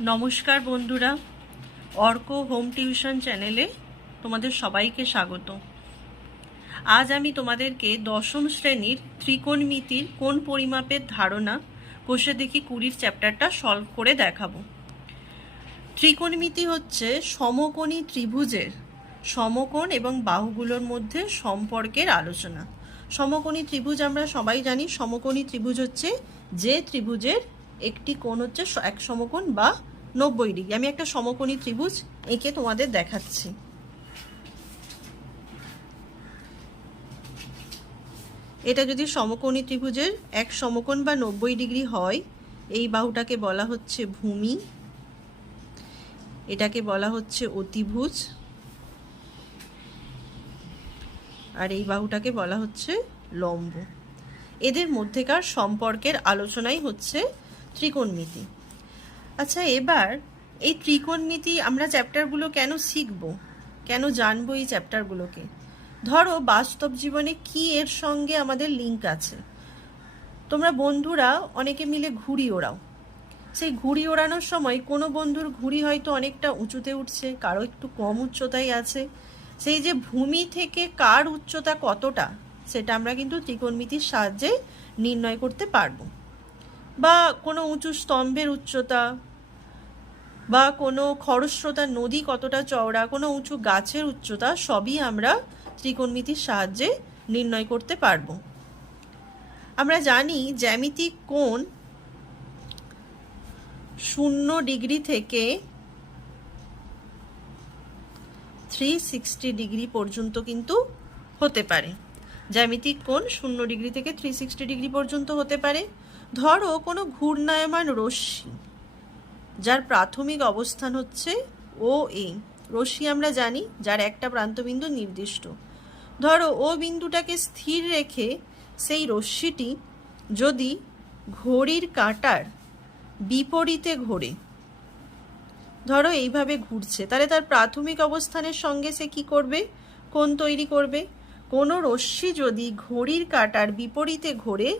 নমস্কার বন্ধুরা, Arka home tuition চ্যানেলে তোমাদের সবাইকে স্বাগত। আজ আমি তোমাদেরকে দশম শ্রেণীর ত্রিকোণমিতির কোণ পরিমাপের ধারণা কোষে দেখি 20 চ্যাপ্টারটা সলভ করে দেখাবো। ত্রিকোণমিতি হচ্ছে সমকোণী ত্রিভুজের সমকোণ এবং বাহুগুলোর মধ্যে সম্পর্কের আলোচনা। সমকোণী ত্রিভুজ আমরা সবাই জানি, সমকোণী ত্রিভুজ হচ্ছে যে ত্রিভুজের একটি কোণ হচ্ছে এক সমকোণ বা 90 ডিগ্রি। আমি একটা সমকোণী ত্রিভুজ এঁকে তোমাদের দেখাচ্ছি। এটা যদি সমকোণী ত্রিভুজের এক সমকোণ বা 90 ডিগ্রি হয়, এই বাহুটাকে বলা হচ্ছে ভূমি, এটাকে বলা হচ্ছে অতিভুজ, আর এই বাহুটাকে বলা হচ্ছে লম্ব। এদের মধ্যেকার সম্পর্কের আলোচনাই হচ্ছে ত্রিকোণমিতি। আচ্ছা, এবার এই ত্রিকোণমিতি আমরা চ্যাপ্টারগুলো কেন শিখব, কেন জানবো এই চ্যাপ্টারগুলোকে? ধরো বাস্তব জীবনে কি এর সঙ্গে আমাদের লিঙ্ক আছে। তোমরা বন্ধুরা অনেকে মিলে ঘুড়ি ওড়াও, সেই ঘুড়ি ওড়ানোর সময় কোনো বন্ধুর ঘুড়ি হয়তো অনেকটা উঁচুতে উঠছে, কারো একটু কম উচ্চতায় আছে। সেই যে ভূমি থেকে কার উচ্চতা কতটা, সেটা আমরা কিন্তু ত্রিকোণমিতির সাহায্যে নির্ণয় করতে পারবো। বা কোনো উঁচু স্তম্ভের উচ্চতা, বা কোনো খরস্রোতা নদী কতটা চওড়া, কোনো উঁচু গাছের উচ্চতা, সবই আমরা ত্রিকোণমিতির সাহায্যে নির্ণয় করতে পারবো। আমরা জানি জ্যামিতিক কোণ 0 ডিগ্রি থেকে 360 ডিগ্রি পর্যন্ত কিন্তু হতে পারে। জ্যামিতিক কোণ 0 ডিগ্রি থেকে 360 ডিগ্রি পর্যন্ত হতে পারে। ধরো কোনো ঘূর্ণায়মান রশ্মি, যার প্রাথমিক অবস্থান হচ্ছে ও এ। রশ্মি আমরা জানি যার একটা প্রান্তবিন্দু নির্দিষ্ট। ধরো ও বিন্দুটাকে স্থির রেখে সেই রশ্মিটি যদি ঘড়ির কাঁটার বিপরীতে ঘোরে, ধরো এইভাবে ঘুরছে, তাহলে তার প্রাথমিক অবস্থানের সঙ্গে সে কি করবে? কোণ তৈরি করবে। কোনো রশ্মি যদি ঘড়ির কাঁটার বিপরীতে ঘোরে,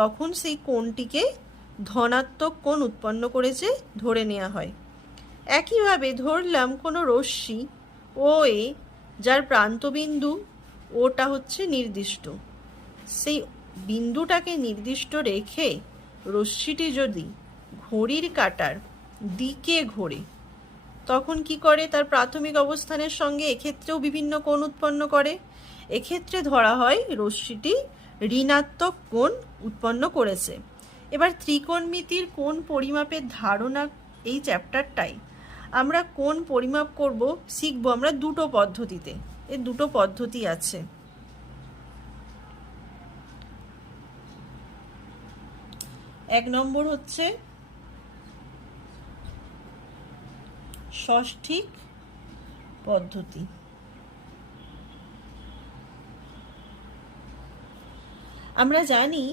তখন সেই কোণটিকে ধনাত্মক কোণ উৎপন্ন করেছে ধরে নেওয়া হয়। একইভাবে ধরলাম কোনো রশ্মি ও এ, যার প্রান্তবিন্দু ওটা হচ্ছে নির্দিষ্ট, সেই বিন্দুটাকে নির্দিষ্ট রেখে রশ্মিটি যদি ঘড়ির কাঁটার দিকে ঘোরে, তখন কি করে? তার প্রাথমিক অবস্থানের সঙ্গে এক্ষেত্রেও বিভিন্ন কোণ উৎপন্ন করে। এক্ষেত্রে ধরা হয় রশ্মিটি ঋণাত্মক কোণ উৎপন্ন করেছে। এবার ত্রিকোণমিতির কোণ পরিমাপের ধারণা এই চ্যাপ্টারটাই আমরা কোণ পরিমাপ করব, শিখব আমরা দুটো পদ্ধতিতে। এর দুটো পদ্ধতি আছে। এক নম্বর হচ্ছে ষষ্ঠিক পদ্ধতি। আমরা জানি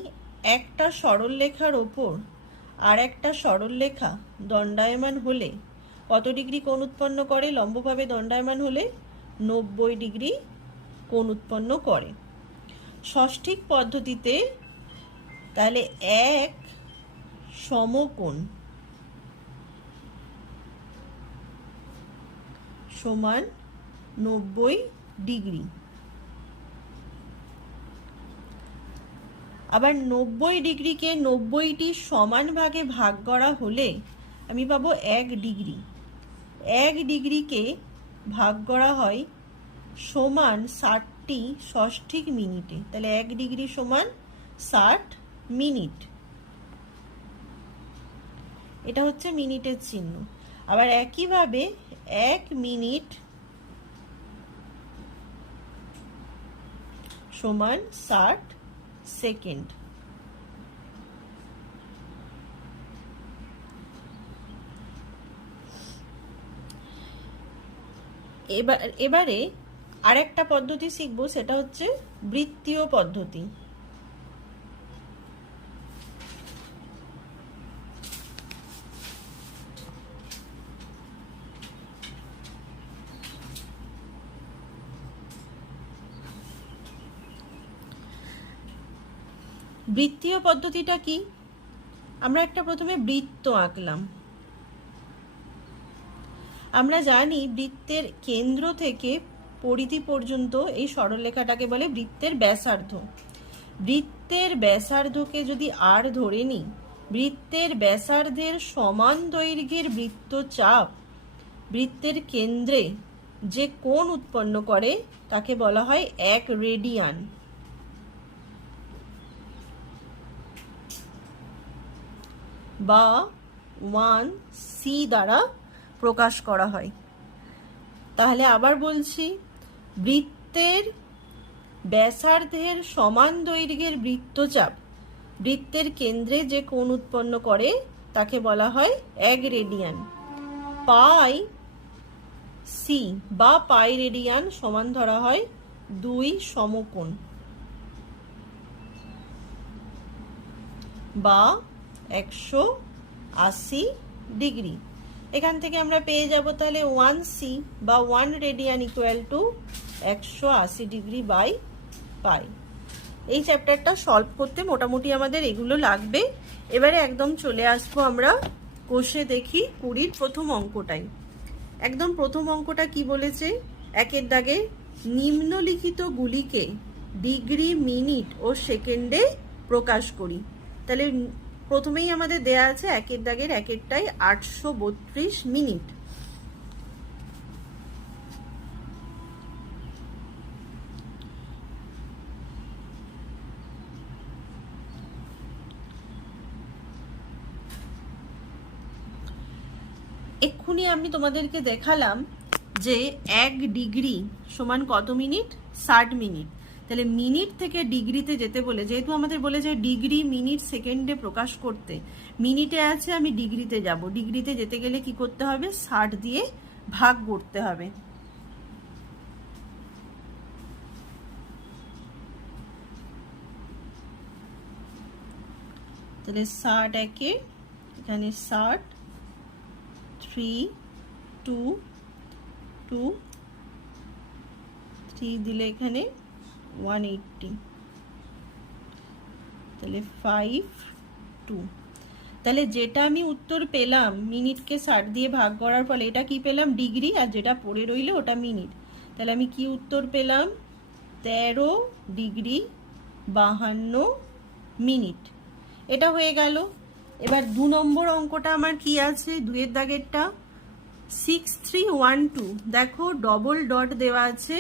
একটা সরলরেখার ওপর আর একটা সরলরেখা দণ্ডায়মান হলে কত ডিগ্রি কোণ উৎপন্ন করে? লম্বভাবে দণ্ডায়মান হলে 90 ডিগ্রি কোণ উৎপন্ন করে। ষষ্ঠিক পদ্ধতিতে তাহলে এক সমকোণ সমান 90 ডিগ্রি। আবার 90 ডিগ্রিকে 90টি সমান ভাগে ভাগ করা হলে আমি পাবো 1 ডিগ্রি। 1 ডিগ্রিকে ভাগ করা হয় সমান 60টি ষষ্ঠিক মিনিটে, তাহলে 1 ডিগ্রি সমান 60 মিনিট। এটা হচ্ছে মিনিটের চিহ্ন। আবার একইভাবে 1 মিনিট সমান 60 সেকেন্ড। এবারে আরেকটা পদ্ধতি শিখবো, সেটা হচ্ছে বৃত্তীয় পদ্ধতি। বৃত্তীয় পদ্ধতিটা কি? আমরা একটা প্রথমে বৃত্ত আঁকলাম, আমরা জানি বৃত্তের কেন্দ্র থেকে পরিধি পর্যন্ত এই সরলরেখাটাকে বলে বৃত্তের ব্যাসার্ধ। বৃত্তের ব্যাসার্ধকে যদি আর ধরে নিই, বৃত্তের ব্যাসার্ধের সমান দৈর্ঘ্যের বৃত্তচাপ বৃত্তের কেন্দ্রে যে কোণ উৎপন্ন করে তাকে বলা হয় 1 রেডিয়ান। বা 1c দ্বারা প্রকাশ করা হয়। তাহলে আবার বলছি, বৃত্তের ব্যাসার্ধের সমান দৈর্ঘ্যের বৃত্তচাপ বৃত্তের কেন্দ্রে যে কোণ উৎপন্ন করে তাকে বলা হয় 1 রেডিয়ান। পাই সি বা পাই রেডিয়ান সমান ধরা হয় 2 সমকোণ বা 180 ডিগ্রি। এখান থেকে আমরা পেয়ে যাব তাহলে 1c বা 1 radian equal to 180 degree by pi. এই চ্যাপ্টারটা সলভ করতে মোটামুটি আমাদের এগুলো লাগবে। এবারে একদম চলে আসবো আমরা কোষে, দেখি 20 প্রথম অঙ্কটাই। একদম প্রথম অঙ্কটা কি বলেছে, 1 দাগে নিম্নলিখিত গুলিকে ডিগ্রি, মিনিট ও সেকেন্ডে প্রকাশ করি। তাহলে প্রথমেই আমাদের দেয়া আছে 1 দাগের 1টাই 832 মিনিট। এক্ষুনি আমি তোমাদেরকে দেখালাম যে 1 ডিগ্রি সমান কত মিনিট, 60 মিনিট। তাহলে মিনিট থেকে ডিগ্রিতে যেতে বলে, যেহেতু আমাদের বলেছে ডিগ্রি, মিনিট, সেকেন্ডে প্রকাশ করতে, মিনিটে আছে আমি ডিগ্রিতে যাব। ডিগ্রিতে যেতে গেলে কি করতে হবে, 60 দিয়ে ভাগ করতে হবে। তাহলে 60 একে এখানে 60, 3 2 2 3 দিলে এখানে 180, তাহলে 5 2। তাহলে যেটা আমি উত্তর পেলাম মিনিটকে 60 দিয়ে ভাগ করার ফলে, এটা কি পেলাম, ডিগ্রি, আর যেটা পড়ে রইলে ওটা মিনিট। তাহলে আমি কি উত্তর পেলাম, 13 ডিগ্রি 52 মিনিট। এটা হয়ে গেল। এবার 2 নম্বর অঙ্কটা আমার কি আছে, 2 দাগেরটা 6312। দেখো ডবল ডট দেওয়া আছে,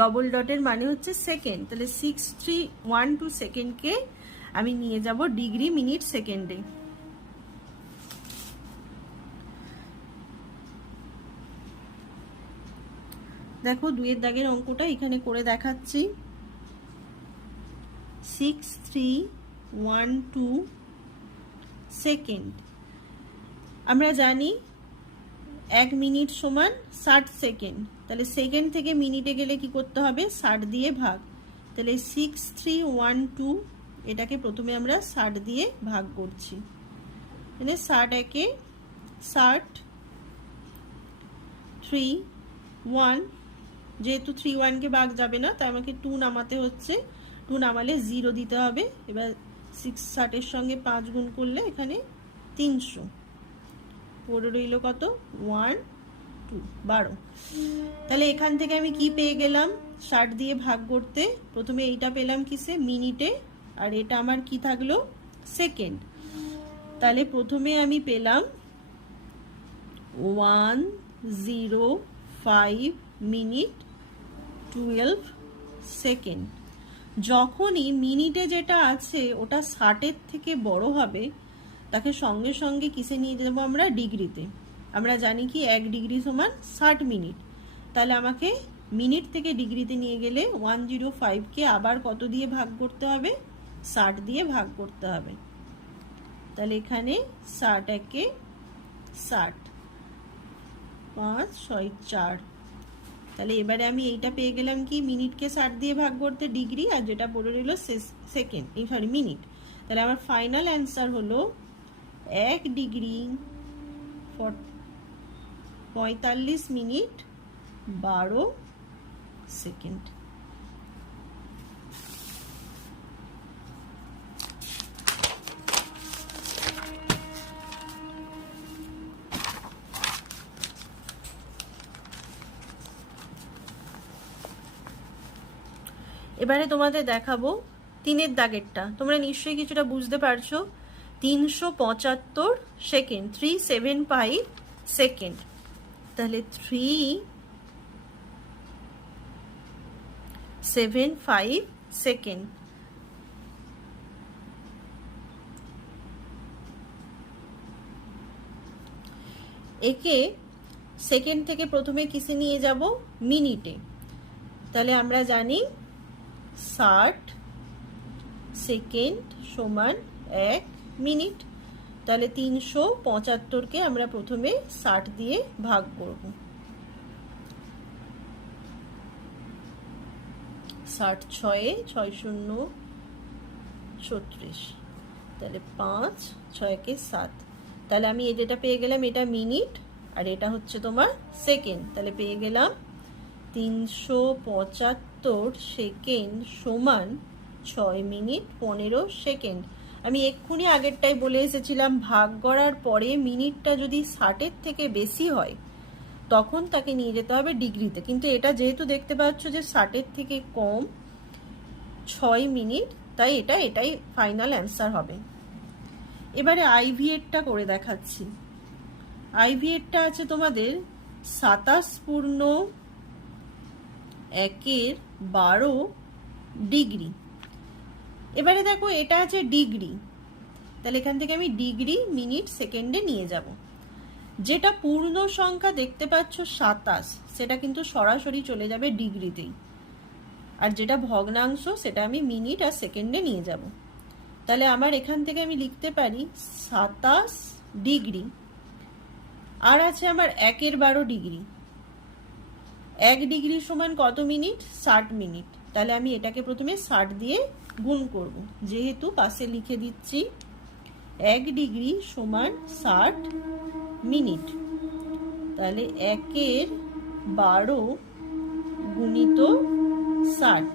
ডবল ডটের মানে হচ্ছে সেকেন্ড। তাহলে 6312 সেকেন্ডকে আমি নিয়ে যাব ডিগ্রি, মিনিট, সেকেন্ডে। দেখো 2 দাগের অঙ্কটা এখানে করে দেখাচ্ছি। 6312 সেকেন্ড। আমরা জানি 1 মিনিট সমান 60 সেকেন্ড। তাহলে সেকেন্ড থেকে মিনিটে গেলে কি করতে হবে, 60 দিয়ে ভাগ। তাহলে 6312 এটাকে প্রথমে আমরা 60 দিয়ে ভাগ করছি। মানে 60 একে 60, 3 1, যেহেতু 3 1কে ভাগ যাবে না তাই আমাকে 2 নামাতে হচ্ছে। 2 নামালে 0 দিতে হবে। এবার 60 এর সঙ্গে 5 গুণ করলে এখানে 300 পড়ে রইল কত, 1 2 12। তাহলে এখান থেকে আমি কি পেয়ে গেলাম, 60 দিয়ে ভাগ করতে প্রথমে এইটা পেলাম কিসে, মিনিটে, আর এটা আমার কি থাকলো, সেকেন্ড। তাহলে প্রথমে আমি পেলাম 105 মিনিট 12 সেকেন্ড। যখনই মিনিটে যেটা আছে ওটা 60-এর থেকে বড় হবে তাকে সঙ্গে সঙ্গে কিসে নিয়ে যাবো আমরা, ডিগ্রিতে। আমরা জানি কি 1 ডিগ্রি সমান 60 মিনিট। তাহলে আমাকে মিনিট থেকে ডিগ্রিতে নিয়ে গেলে 105কে আবার কত দিয়ে ভাগ করতে হবে, 60 দিয়ে ভাগ করতে হবে। তাহলে এখানে 60 একে 60, 5 6 4। তাহলে এবারে আমি এইটা পেয়ে গেলাম কি, মিনিটকে 60 দিয়ে ভাগ করতে ডিগ্রি, আর যেটা পড়ে রইল সেকেন্ড, সরি মিনিট। তাহলে আমার ফাইনাল অ্যান্সার হলো 1 ডিগ্রি 45 মিনিট 12 সেকেন্ড। এবারে তোমাদের দেখাবো 3-এর দাগেরটা। তোমরা নিশ্চয়ই কিছুটা বুঝতে পারছো। 375 সেকেন্ড, 375 সেকেন্ড। তাহলে 375 সেকেন্ড। একে সেকেন্ড থেকে প্রথমে কিসে নিয়ে যাব? মিনিটে। তাহলে আমরা জানি 60 সেকেন্ড সমান 1 মিনিট। তাহলে 375কে আমরা প্রথমে 60 দিয়ে ভাগ করব। 60 6 6 0 36, তাহলে 5 6 7। তাহলে আমি যেটা পেয়ে গেলাম এটা মিনিট, আর এটা হচ্ছে তোমার সেকেন্ড। তাহলে পেয়ে গেলাম 375 সেকেন্ড সমান 6 মিনিট 15 সেকেন্ড। আমি এক্ষুনি আগেরটাই বলে এসেছিলাম, ভাগ করার পরে মিনিটটা যদি 60-এর থেকে বেশি হয় তখন তাকে নিয়ে যেতে হবে ডিগ্রিতে। কিন্তু এটা যেহেতু দেখতে পাচ্ছ যে 60-এর থেকে কম, 6 মিনিট, তাই এটাই ফাইনাল অ্যান্সার হবে। এবারে আইভিএরটা করে দেখাচ্ছি। আইভিএরটা আছে তোমাদের 27.1/12 ডিগ্রি। এবারে দেখো এটা আছে ডিগ্রি, তাহলে এখান থেকে আমি ডিগ্রি মিনিট সেকেন্ডে নিয়ে যাব। যেটা পূর্ণ সংখ্যা দেখতে পাচ্ছ 27, সেটা কিন্তু সরাসরি চলে যাবে ডিগ্রিতেই, আর যেটা ভগ্নাংশ সেটা আমি মিনিট আর সেকেন্ডে নিয়ে যাব। তাহলে আমার এখান থেকে আমি লিখতে পারি 27 ডিগ্রি, আর আছে আমার 1/12 ডিগ্রি। 1 ডিগ্রি সমান কত মিনিট? 60 মিনিট। তাহলে আমি এটাকে প্রথমে 60 দিয়ে গুণ করব, যেহেতু পাশে লিখে দিচ্ছি 1 ডিগ্রি সমান 60 মিনিট। তাহলে 1/12 গুণিত 60,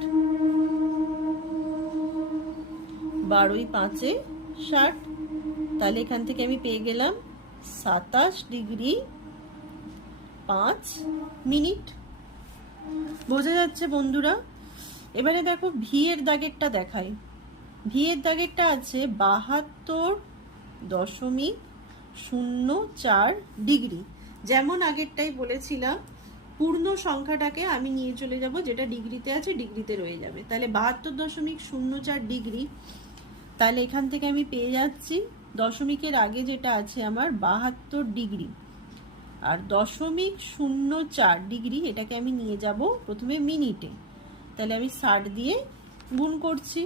12 5 60। তাহলে এখান থেকে আমি পেয়ে গেলাম 27 ডিগ্রি 5 মিনিট। বোঝা যাচ্ছে বন্ধুরা? এবারে দেখো ভি এর দাগেরটা দেখাই। ভি এর দাগেরটা আছে 72.04 ডিগ্রি। যেমন আগেরটাই বলেছিলাম, পূর্ণ সংখ্যাটাকে আমি নিয়ে চলে যাব, যেটা ডিগ্রিতে আছে ডিগ্রিতে রয়ে যাবে। তাহলে 72.04 ডিগ্রি। তাহলে এখান থেকে আমি পেয়ে যাচ্ছি দশমিকের আগে যেটা আছে আমার 72 ডিগ্রি, আর 0.04 ডিগ্রি এটাকে আমি নিয়ে যাব প্রথমে মিনিটে। তাহলে আমি 60 দিয়ে গুণ করছি।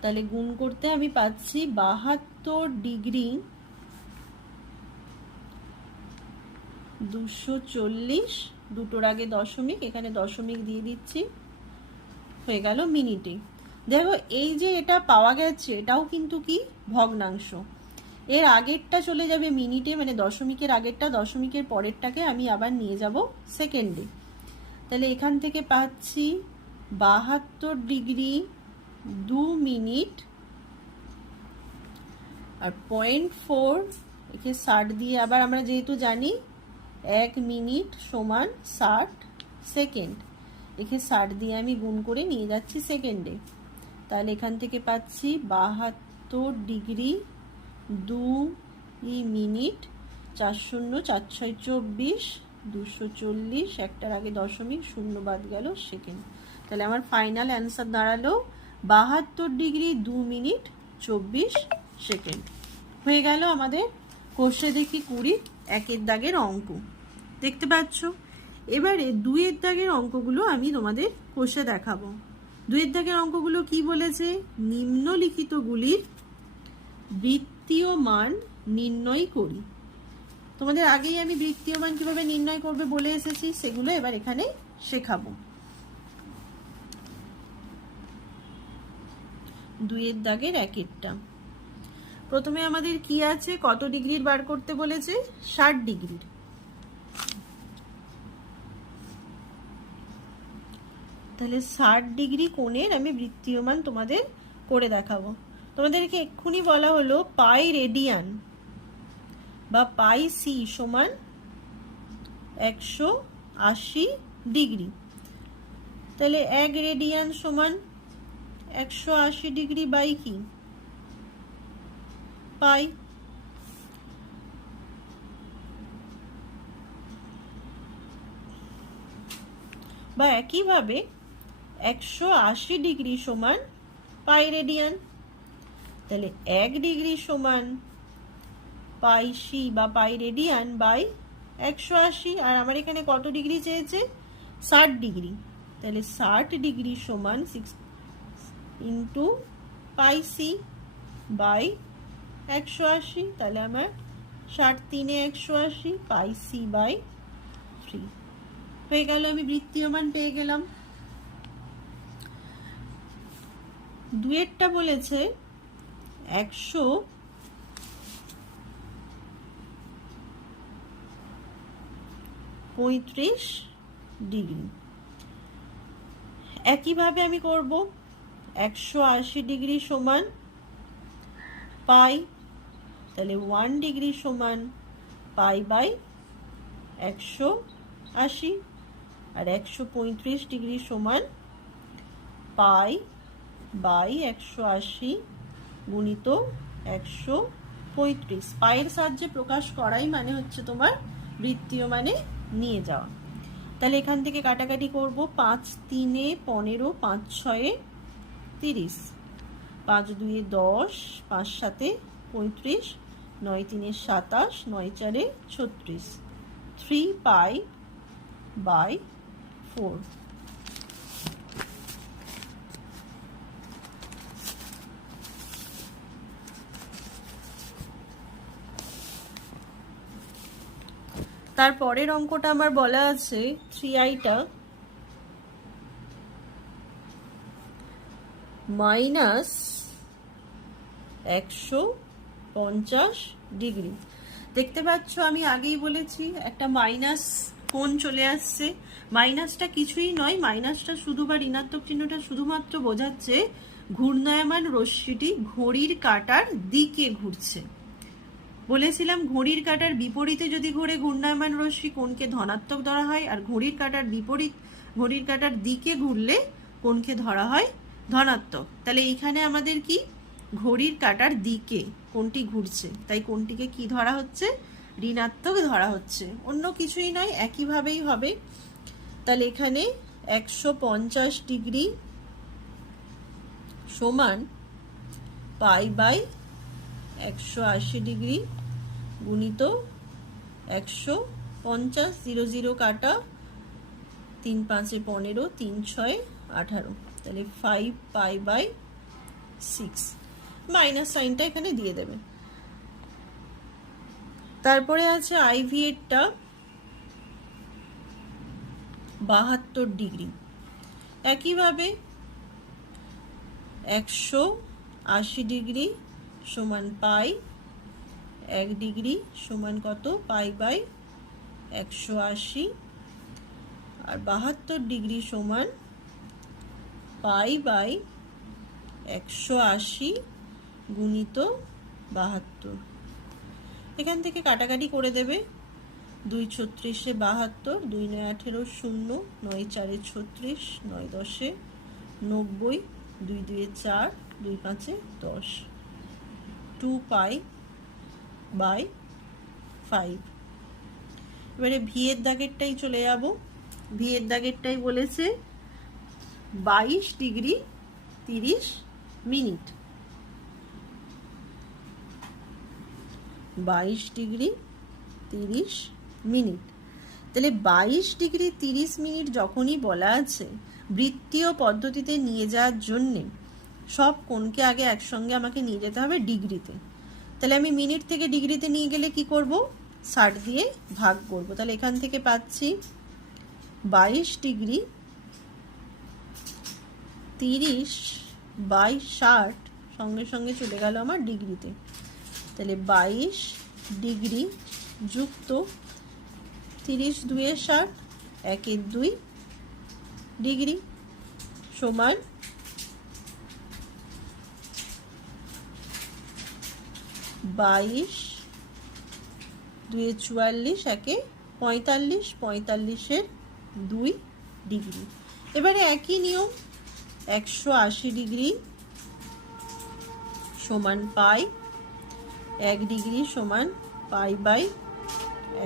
তাহলে গুণ করতে আমি পাচ্ছি 72 ডিগ্রি 240, দুটোর আগে দশমিক, এখানে দশমিক দিয়ে দিচ্ছি, হয়ে গেল মিনিটে। দেখো এই যে এটা পাওয়া গেছে এটাও কিন্তু কি ভগ্নাংশ। এর আগেরটা চলে যাবে মিনিটে, মানে দশমিকের আগেরটা, দশমিকের পরেরটাকে আমি আবার নিয়ে যাব সেকেন্ডে। তাহলে এখান থেকে পাচ্ছি 72 ডিগ্রি 2 মিনিট, আর 0.4 একে 60 দিয়ে, আবার আমরা যেহেতু জানি 1 মিনিট সমান 60 সেকেন্ড, একে 60 দিয়ে আমি গুণ করে নিয়ে যাচ্ছি সেকেন্ডে। তাহলে এখান থেকে পাচ্ছি 72 ডিগ্রি 2 মিনিট, 4 0 4 6 24, 240, একটার আগে দশমিক, শূন্য বাদ গেল, সেকেন্ড। তাহলে আমার ফাইনাল অ্যান্সার দাঁড়ালো 72 ডিগ্রি 2 মিনিট 24 সেকেন্ড। হয়ে গেল আমাদের কোষে দেখি 20 1-এর দাগের অঙ্ক। দেখতে পাচ্ছ? এবারে 2-এর দাগের অঙ্কগুলো আমি তোমাদের কোষে দেখাবো। 2-এর দাগের অঙ্কগুলো কি বলেছে? নিম্নলিখিতগুলির বৃত্তীয় মান নির্ণয় করি। তোমাদের আগেই আমি বৃত্তীয় মান কিভাবে নির্ণয় করবে বলে এসেছি, সেগুলো এবার এখানে শেখাবো। 2-এর দাগের 1-এরটা প্রথমে আমাদের কি আছে? কত ডিগ্রির বার করতে বলেছে? 60 ডিগ্রির। তাহলে 60 ডিগ্রি কোণের আমি বৃত্তীয় মান তোমাদের করে দেখাবো। তোমাদেরকে এক্ষুনি বলা হলো পাই রেডিয়ান বা পাই সি সমান 180 ডিগ্রি। তাহলে 1 রেডিয়ান সমান 180 ডিগ্রি বাই কি পাই। বা একইভাবে 180 ডিগ্রি সমান পাই রেডিয়ান। তাহলে 1 ডিগ্রি সমান পাই সি বা পাই রেডিয়ান বাই 180। আর আমার এখানে কত ডিগ্রি চেয়েছে? 60 ডিগ্রি। তাহলে 60 ডিগ্রি সমান 6 ইন্টু পাই সি বাই 180। তাহলে আমার 60 3 180 পাই সি বাই 3 হয়ে গেল। আমি বৃত্তীয় মান পেয়ে গেলাম। দুয়েরটা বলেছে 135 ডিগ্রি। একইভাবে আমি করব 180 ডিগ্রি সমান পাই। তাহলে 1 ডিগ্রি সমান পাই বাই 180। আর 135 ডিগ্রি সমান পাই বাই 180 গুণিত 135। পায়ের সাহায্যে প্রকাশ করাই মানে হচ্ছে তোমার বৃত্তীয় মানে নিয়ে যাওয়া। তাহলে এখান থেকে কাটাকাটি করব। 5 3 15, 5 6 30, 5 2 10, 5 7 35, 9 3 27, 9 4 36, 3 পাই বাই 4। তারপরের অঙ্কটা আমার বলা আছে 3i-টা মাইনাস 150 ডিগ্রি। দেখতে পাচ্ছ আমি আগেই বলেছি একটা মাইনাস কোণ চলে আসছে। মাইনাসটা কিছুই নয়, মাইনাসটা শুধু বা ঋণাত্মক চিহ্নটা শুধুমাত্র বোঝাচ্ছে ঘূর্ণায়মান রশ্মিটি ঘড়ির কাঁটার দিকে ঘুরছে। বলেছিলাম ঘড়ির কাঁটার বিপরীতে যদি ঘোরে ঘূর্ণায়মান রশ্মি কোণকে ধনাত্মক ধরা হয়, আর ঘড়ির কাঁটার দিকে ঘুরলে কোণকে ধরা হয় ধনাত্মক। তাহলে এইখানে আমাদের কি ঘড়ির কাঁটার দিকে কোণটি ঘুরছে, তাই কোণটিকে কি ধরা হচ্ছে? ঋণাত্মক ধরা হচ্ছে, অন্য কিছুই নয়, একইভাবেই হবে। তাহলে এখানে 150 ডিগ্রি সমান পাই বাই 180 ডিগ্রি গুণিত 150, 0 0 কাটা, 3 5 15, 3 6 18। তাহলে 5 পাই বাই 6। মাইনাস সাইনটা এখানে দিয়ে দেবে। তারপরে আছে আইভি এরটা 72 ডিগ্রি। একইভাবে 180 ডিগ্রি সমান পাই, 1 ডিগ্রি সমান কত? পাই বাই 180। আর 72 ডিগ্রি সমান পাই বাই 180 গুণিত 72। এখান থেকে কাটাকাটি করে দেবে। 2 36 72, 2 9 18 0, 9 4 36, 9 10 90, 2 2 4, 2 5 10, 2 পাই বাই 5। এবারে ভি এর দাগেরটাই চলে যাব। ভি এর দাগেরটাই বলেছে 22 ডিগ্রি 30 মিনিট। 22 degree 30 minute. তাহলে 22 ডিগ্রি 30 মিনিট যখনই বলা আছে বৃত্তীয় পদ্ধতিতে নিয়ে যাওয়ার জন্যে সব কোণকে আগে একসঙ্গে আমাকে নিয়ে যেতে হবে ডিগ্রিতে। তাহলে আমি মিনিট থেকে ডিগ্রিতে নিয়ে গেলে কি করব? 60 দিয়ে ভাগ করব। তাহলে এখান থেকে পাচ্ছি 22 ডিগ্রি 30 বাই 60, সঙ্গে সঙ্গে চলে গেল আমার ডিগ্রিতে। তাহলে 22 ডিগ্রি যুক্ত 30 2 60, 1 2 ডিগ্রি সমান 22 2 44, 1 45, 45 2 ডিগ্রি। এবারে একই নিয়ম, 180 ডিগ্রি সমান পাই, 1 ডিগ্রি সমান পাই বাই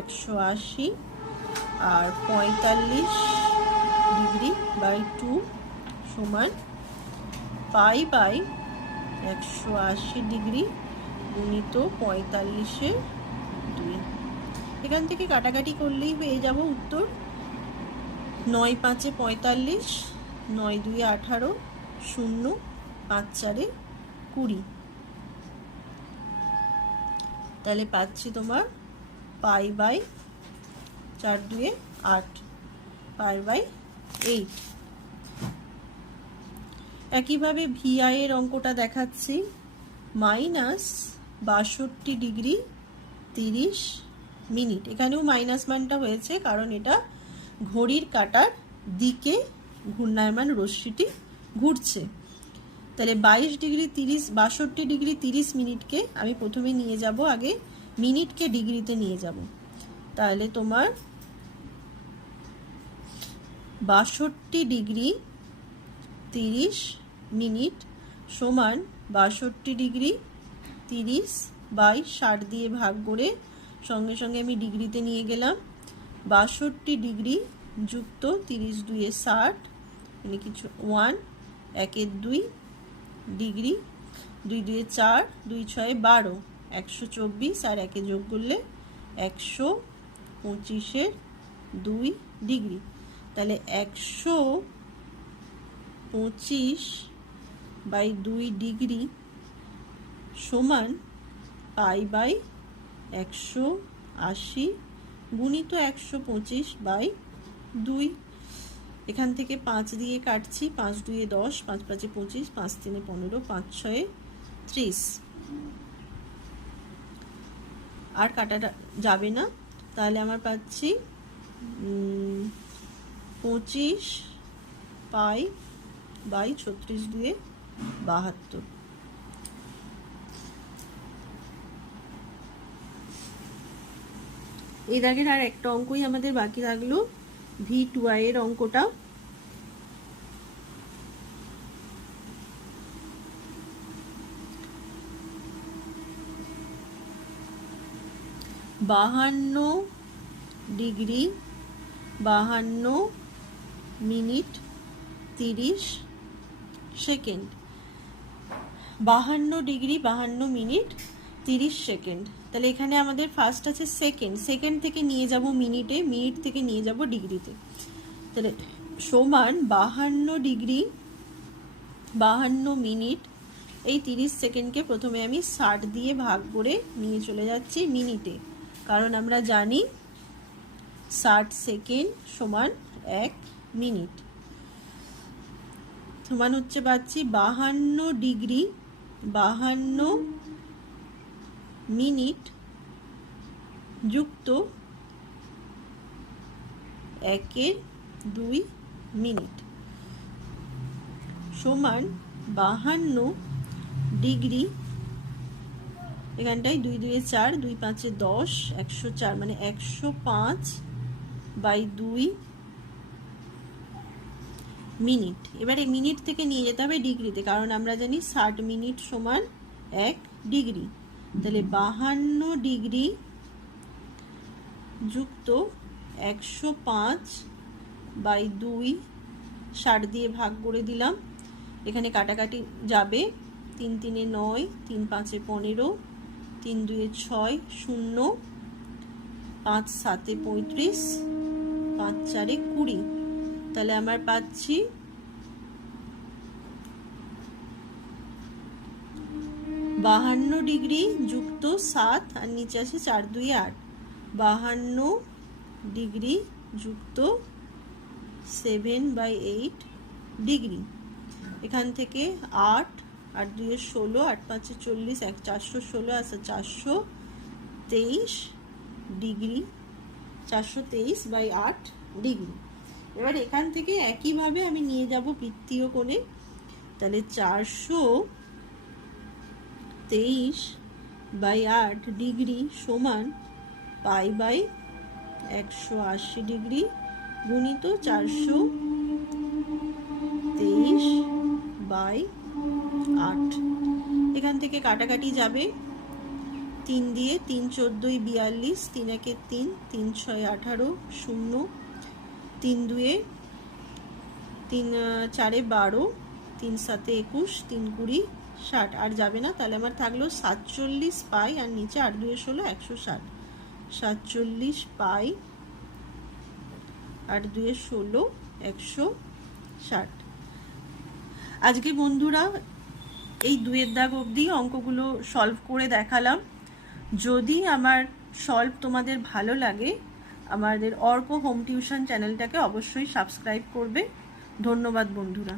180, আর 45 ডিগ্রি বাই 2 সমান পাই বাই 180 ডিগ্রি গুণিত 45-এর 2। এখান থেকে কাটাকাটি করলেই পেয়ে যাব উত্তর। 9 5 45, 9 2 18, 0 5 4 20। তাহলে পাচ্ছি তোমার পাই বাই 4 2 8, পাই বাই 8। একইভাবে ভিআই এর অঙ্কটা দেখাচ্ছি। -62 ডিগ্রি 30 মিনিট। এখানেও মাইনাস মানটা হয়েছে কারণ এটা ঘড়ির কাঁটার দিকে ঘূর্ণায়মান রশ্মিটি ঘুরছে। তাহলে 22 ডিগ্রি 30, 62 ডিগ্রি 30 মিনিটকে আমি প্রথমে নিয়ে যাব, আগে মিনিটকে ডিগ্রিতে নিয়ে যাব। তাহলে তোমার 62 ডিগ্রি 30 মিনিট সমান 62 ডিগ্রি 30 বাই 60 দিয়ে ভাগ করে সঙ্গে সঙ্গে আমি ডিগ্রিতে নিয়ে গেলাম। 62 ডিগ্রি যুক্ত 30 2 60, মানে কিছু 1 1 2 ডিগ্রি, 2 2 4, 2 6 12, 124, আর 1 যোগ করলে 125-এর 2 ডিগ্রি। তাহলে 125 বাই 2 ডিগ্রি সমান পাই বাই 180 গুণিত 125 বাই 2। এখান থেকে 5 দিয়ে কাটছি, 5 2 10, 5 5 25, 5 3 15, 5 6 30। আর কাটাটা যাবে না, তাহলে আমার পাচ্ছি 25 পাই বাই 36 2 72। এই দাগের আর একটা অঙ্কই আমাদের বাকি থাকলো, V2I এর অঙ্কটা। বাহান্ন degree 52 minute 30 second. 52 degree 52 minute 30 second. তাহলে এখানে আমাদের ফার্স্ট আছে সেকেন্ড, সেকেন্ড থেকে নিয়ে যাব মিনিটে, মিনিট থেকে নিয়ে যাব ডিগ্রিতে। তাহলে সমান 52 ডিগ্রি 52 মিনিট, এই 30 সেকেন্ডকে প্রথমে আমি 60 দিয়ে ভাগ করে নিয়ে চলে যাচ্ছি মিনিটে, কারণ আমরা জানি 60 সেকেন্ড সমান 1 মিনিট। সমান হচ্ছে পাচ্ছি 52 ডিগ্রি 52 মিনিট যুক্ত 1/2 মিনিট সমান 52 ডিগ্রি, এখানটায় 2 2 4, 2 5 10, 104, মানে 105 বাই 2 মিনিট। এবারে মিনিট থেকে নিয়ে যেতে হবে ডিগ্রিতে, কারণ আমরা জানি 60 মিনিট সমান 1 ডিগ্রি। তাহলে 52 ডিগ্রি যুক্ত 105 বাই 2, 60 দিয়ে ভাগ করে দিলাম। এখানে কাটাকাটি যাবে, 3 3 9, 3 5 15, 3 2 6, 0, 5 7 35, 5 4 20। তাহলে আমার পাচ্ছি 52 ডিগ্রি যুক্ত 7, আর নিচে আছে 4 2 8, 52 ডিগ্রি যুক্ত 7/8 ডিগ্রি। এখান থেকে 8 আর 2 16, 8 5 40, 416 আছে 423 ডিগ্রি, 423/8 ডিগ্রি। এবার এখান থেকে একইভাবে আমি নিয়ে যাব বৃত্তীয় কোণে। তাহলে 423/8 ডিগ্রি সমান পাই বাই 180 ডিগ্রি গুণিত 423 বাই 8। এখান থেকে কাটাকাটি যাবে, 3 দিয়ে 3 14 42, 3 1 3, 3 6 18, 0, 3 2 3 4 12, 3 7 21, 3 20 60। আর যাবে না, তাহলে আমার থাকলো 47 পাই, আর নিচে 8 2 16 160। 47 পাই 8 2 16 160। আজকে বন্ধুরা এই 2-এর দাগ অবধি অঙ্কগুলো সলভ করে দেখালাম। যদি আমার সলভ তোমাদের ভালো লাগে, আমাদের অর্ক হোম টিউশন চ্যানেলটাকে অবশ্যই সাবস্ক্রাইব করবে। ধন্যবাদ বন্ধুরা।